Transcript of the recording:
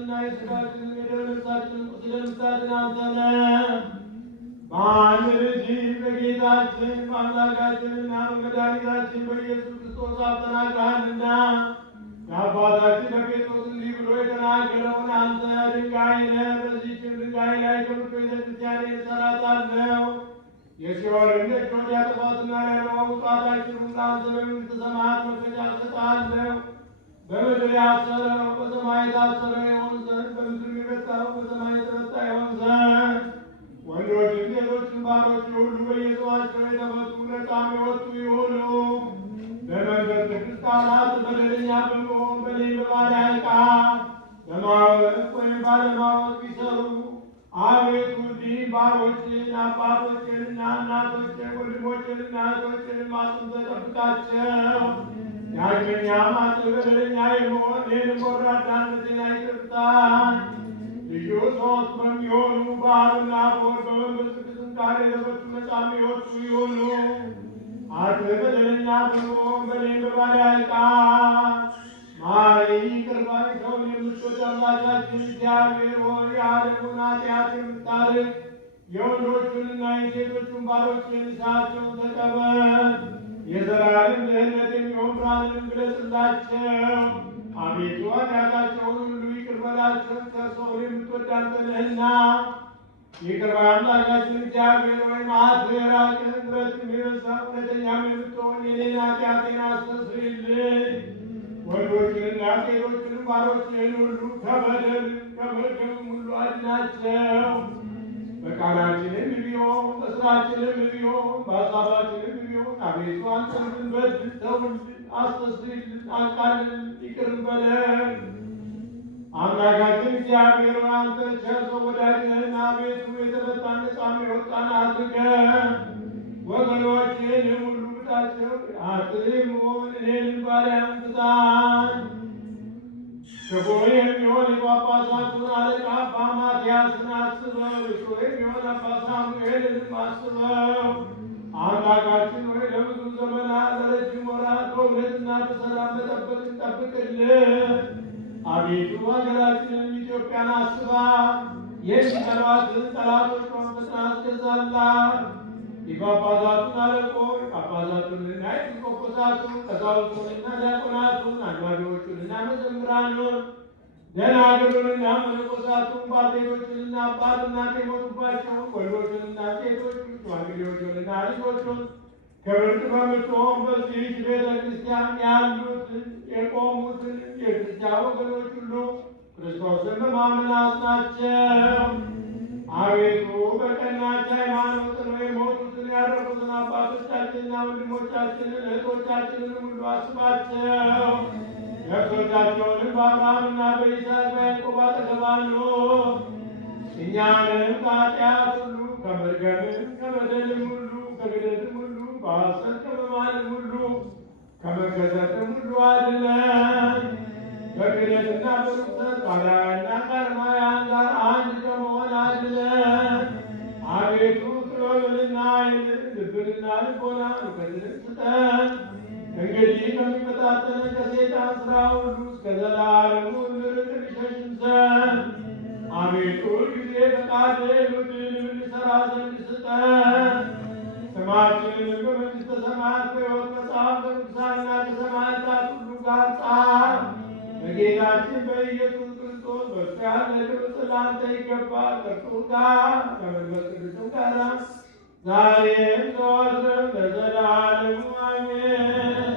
የነፍሳችንና የሥጋችንን የደረሳችንን ቁስለ ምታድን አንተ ነህ። በአንድ ልጅ በጌታችን በአምላካችንና በመድኃኒታችን በኢየሱስ ክርስቶስ አጠናቅረሃልና የአባታችን ለጴጥሮስ እንዲህ ብሎ የተናገረውን አንተ ድንጋይ ነህ፣ በዚህችም ድንጋይ ላይ ክብርት ቤተ ክርስቲያኔን እሠራታለሁ፣ የሲኦልን ደጆች ያጠፏትና ሊያነዋውጧት አይችሉም። ለአንተ በመንግሥተ ሰማያት መክፈቻ እሰጥሃለሁ። በምድር ያሰረው በሰማይ የታሰረ ይሆን ዘንድ፣ በምድር የበታው በሰማይ የተበታ ይሆን ዘንድ፣ ወንዶችም ሴቶችም ባሮች ሁሉ በየስማቸው የተፈቱ ነፃም የወጡ ይሁኑ። በመንፈስ ቅዱስ ቃላት በደለኛ በመሆን በእኔም በባሪያ ቃል በማወቅ ወይም ባለማወቅ ቢሰሩ አቤቱ እንዲህ ባሮችን አባቶችንና እናቶችን ወንድሞችንና እህቶችን አጽንተህ ጠብቃቸው። ዳግመኛም አንተ በደለኛ የመሆን ይህንም ወራዳነቴን አይቅርታኝ። ልዩ ሦስት በሚሆኑ በአብና በወልድ በመንፈስ ቅዱስም ቃል የተፈቱ ነፃም የወጡ ይሁኑ። አንተ በደለኛ በመሆን በእኔም በባሪያህ ቃል ማሪ ይቅር ባይ ሰውን የምትወድ አምላካችን እግዚአብሔር ሆይ የዓለሙን ኃጢአት የምታርቅ የወንዶቹንና የሴቶቹን ባሮችን ንስሐቸውን ተቀበል። የዘላለም ድኅነት የሚሆን ብርሃንን ግለጽላቸው። አቤቱ ኃጢአታቸውን ሁሉ ይቅር በላቸው፣ ከሰውን የምትወድ አንተ ነህና። ይቅር ባይ አምላካችን እግዚአብሔር ሆይ መዓትህ የራቀ ምሕረትህም የበዛ እውነተኛም የምትሆን የእኔን ኃጢአቴን አስተስርይልኝ። ወንዶችንና ሴቶችንም ባሮችህን ሁሉ ከበደል ከመርገምም ሁሉ አድናቸው። በቃላችንም ቢሆን በሥራችንም ቢሆን በሐሳባችንም ቢሆን አቤቱ አንተን ብንበድል ተውልን፣ አስተስርይልን፣ አቃልልን፣ ይቅር በለን። አምላካችን እግዚአብሔር አንተ ቸር ሰው ወዳጅ ነህና አቤቱ የተፈታን ነፃም የወጣን አድርገን። ወገኖችህንም ሁሉ ፍታቸው፣ አጥህም ሆን እኔንም ባሪያህን ፍታኝ። ክፉ የሚሆን የጳጳሳቱን አለቃ አባ ማትያስን አስበው፣ እሱ የሚሆን አባ ሳሙኤልንም አስበው። አምላካችን ሆይ ለብዙ ዘመናት ለረጅም ወራት በእውነትና በሰላም መጠበቅን ጠብቅልን። አቤቱ ሀገራችንን ኢትዮጵያን አስባት፣ የሚጠሏትን ጠላቶቿን ፈጥነህ አስገዛላት። የጳጳሳቱን አለቆች ጳጳሳቱንና ኤጲስቆጶሳቱን ቀሳውስቱንና ዲያቆናቱን አንባቢዎቹንና መዘምራኑን ደናግሉንና መነኮሳቱን ባልቴቶቹንና አባት እናት የሞቱባቸውን ወንዶቹንና ሴቶቹን ሽማግሌዎቹንና ልጆቹን ክብርት በምትሆን በዚህች ቤተ ክርስቲያን ያሉትን የቆሙትን የክርስቲያን ወገኖች ሁሉ ክርስቶስን በማመን አጽናቸው። አቤቱ በቀናች ሃይማኖት ነው የሞቱትን ያረፉትን አባቶቻችንና ወንድሞቻችንን እህቶቻችንን ሁሉ አስባቸው። ነፍሶቻቸውንም በአብርሃምና በይስሐቅ በያዕቆብ አጠገብ አኑር። እኛንም ከኃጢአት ሁሉ ከመርገምም ከበደልም ሁሉ ከክደትም ሁሉ በሐሰት ከመማልም ሁሉ ከመገዛትም ሁሉ አድነን። በክደትና በርኩሰት ከአላውያንና ከአረማውያን ጋር አንድ ከመሆን አድነን። አቤቱ ጥበብንና ኃይልን ልብንና ልቦናን እውቀትንም ስጠን። እንግዲህ ከሚፈታተነን ከሰይጣን ሥራ ሁሉ እስከ ዘላለሙ እንርቅ እንሸሽም ዘንድ አቤቱ ሁልጊዜ ፈቃድህ የሉትን እንሠራ ዘንድ ስጠን። ስማችንንም በመንግሥተ ሰማያት በሕይወት መጽሐፍ ከቅዱሳንና ከሰማዕታት ሁሉ ጋር ጻፍ። በጌታችን በኢየሱስ ክርስቶስ በእርሱ ያለ ክብር ለአንተ ይገባል፣ ከእርሱ ጋር ከመንፈስ ቅዱስም ጋር ዛሬም ዘወትርም ለዘላለሙ አሜን።